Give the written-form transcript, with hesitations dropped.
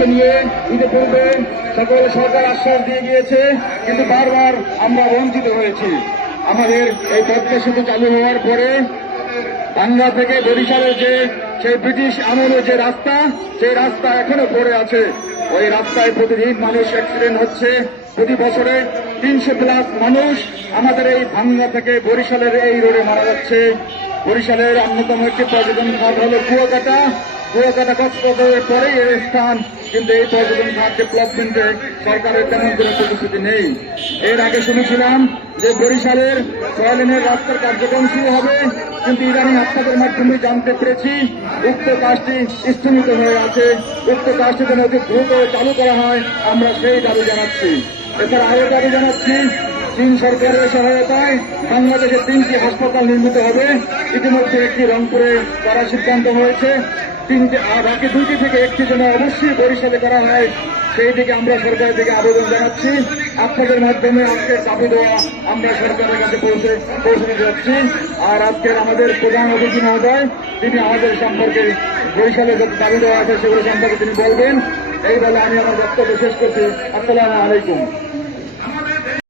পদকে নিয়ে ইতিপূর্বে সকল সরকার আশ্বাস দিয়ে গিয়েছে, কিন্তু বারবার আমরা বঞ্চিত হয়েছি। আমাদের এই পদ্মা সেতু চালু হওয়ার পরে বাংলা থেকে বরিশালের যে সেই ব্রিটিশ আমলের যে রাস্তা, সেই রাস্তা এখনো পড়ে আছে। ওই রাস্তায় প্রতিদিন মানুষ অ্যাক্সিডেন্ট হচ্ছে। প্রতি বছরে 300+ মানুষ আমাদের এই ভাঙ্গা থেকে বরিশালের এই রোডে মারা যাচ্ছে। বরিশালের অন্যতম একটি পর্যটন খাত হল কুয়াকাটা। কুয়াকাটা কক্সবাজারের পরেই এর স্থান, কিন্তু এই পর্যটন খাত ডেভেলপমেন্টে সরকারের তেমন কোনো প্রতিশ্রুতি নেই। এর আগে শুনেছিলাম যে বরিশালের 6 লেনের রাস্তার কার্যক্রম শুরু হবে, কিন্তু ইদানিং আপনাদের মাধ্যমে জানতে পেরেছি উক্ত কাজটি স্থগিত হয়ে আছে। উক্ত কাজটি যেন অতি দ্রুত চালু করা হয়, আমরা সেই দাবি জানাচ্ছি। এছাড়া আরো দাবি জানাচ্ছি, চীন সরকারের সহায়তায় বাংলাদেশে 3টি হাসপাতাল নির্মিত হবে। ইতিমধ্যে একটি রংপুরে করার সিদ্ধান্ত হয়েছে। বাকি 2টি থেকে একটি যেন অবশ্যই বরিশালে করা হয়, সেই দিকে আমরা সরকারের দিকে আবেদন জানাচ্ছি। আপনাদের মাধ্যমে আজকের দাবি দেওয়া আমরা সরকারের কাছে পৌঁছে দিতে যাচ্ছি। আর আজকের আমাদের প্রধান অতিথি মহোদয়, তিনি আমাদের সম্পর্কে বরিশালের যত দাবি দেওয়া আছে সেগুলো সম্পর্কে তিনি বলবেন। এই বলে আমি আমার বক্তব্য শেষ করছি। আসসালামু আলাইকুম।